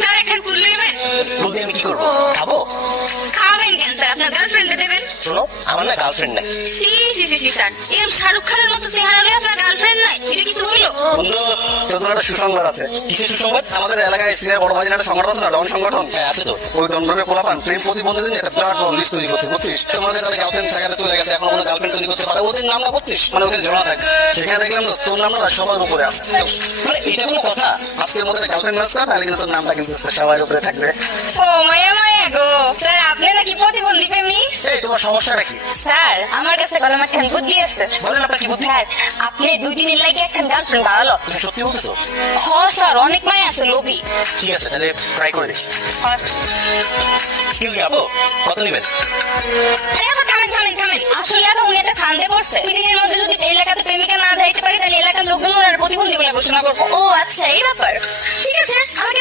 Sir এখন ফুল নেবেন? ফুল দিয়ে আমি কি করবো? খাবো? খাবেন কেন স্যার? আপনার গার্লফ্রেন্ডে দেবেন। শোনো, আমার না গার্লফ্রেন্ড নাই। সি সি সি সি স্যার, এরকম শাহরুখ খানের মতো চেহারা লয়ে আপনার গার্লফ্রেন্ড নাই, এটা কিছু হইলো? বন্ধু, তোর একটা সুসংবাদ আছে। কিছু সুসংবাদ? আমাদের এলাকায় সিনিয়র বড় ভাইজান একটা সংগঠন আছে না, ডন সংগঠন। হ্যাঁ আছে তো। ওই দণ্ডকে পোলাপান প্রেম প্রতিবন্ধীদের নিয়ে একটা বিরাট বড় লিস্ট তৈরি করছে, বুঝছিস? তোমার কাছে গার্লফ্রেন্ড জায়গাতে চলে গেছে, এখন কোনো গার্লফ্রেন্ড তৈরি করতে পারে, ওদের নাম না বুঝছিস? মানে ওখানে জমা থাকে। সেখানে দেখলাম তো তোর নামটা সবার উপরে আছে। মানে এটা কোনো কথা? আজকের মধ্যে গার্লফ্রেন্ড ম্যানেজ কর, নাহলে কিন্তু তোর নামটা কিন্তু সবার উপরে থাকবে। ও মায়া মায়া গো স্যার, আপনি নাকি প্রতিবন্ধী প্রেমিক? এই তোমার সমস্যাটা কি? স্যার আমার কাছে গলাম একখান বুদ্ধি আছে। বলেন আপনার কি বুদ্ধি? স্যার আপনি 2 দিনের লাগে একখান গার্লফ্রেন্ড ভালো। তুমি সত্যি বলতেছো? হ স্যার, অনেক মায়া আছে লোভী। ঠিক আছে, তাহলে ট্রাই করে দেখি। এক্সকিউজ মি আপু, কত নেবেন? আরে আপা থামেন থামেন থামেন, আসলে আপা উনি একটা ফান্দে পড়ছে। 2 দিনের মধ্যে যদি এলাকাতে প্রেমিকা না দেখতে পারে, তাহলে এলাকার লোকজন ওনার প্রতিবন্ধী বলে ঘোষণা করবো। ও আচ্ছা, এই ব্যাপার। ঠিক আছে, আমাকে